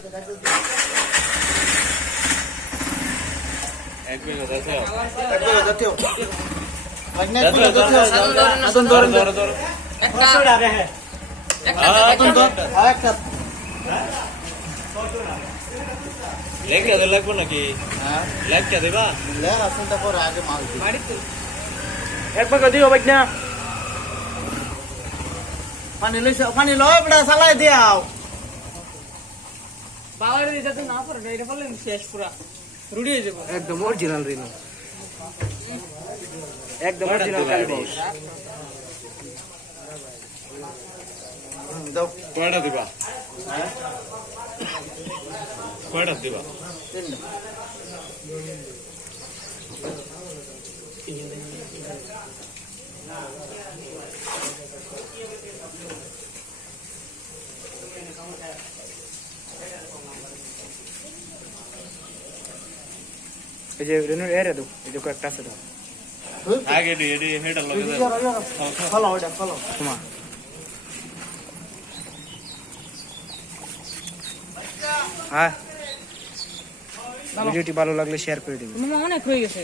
এক মিনিট আছে এক মিনিট জাতীয় লাগনা এক মিনিট জাতীয় আদন ধর একটা আদন ধর আরেকটা লেগ কে লাগবো নাকি হ্যাঁ লেগ কে দেবা ले আসনটা পর আগে মাল দি বাড়িতে একবার দিও বাইনা পানি লয় বড়া সালাই দিও বাবার দিয়ে যাতে না পড়ে এটা বললে শেষ পুরা রুড়ি হয়ে যাবো একদম অরিজিনাল রিনো একদম অরিজিনাল কালবো দাও কয়টা দিবা কয়টা দিবা তিনটা এই যে রেনুর এর দাও এই যে কয়েকটা আছে দাও আগে এডি হেডার লগে ফলো ওটা ফলো তোমার হ্যাঁ ভিডিওটি ভালো লাগলে শেয়ার করে দিবেন অনেক হয়ে গেছে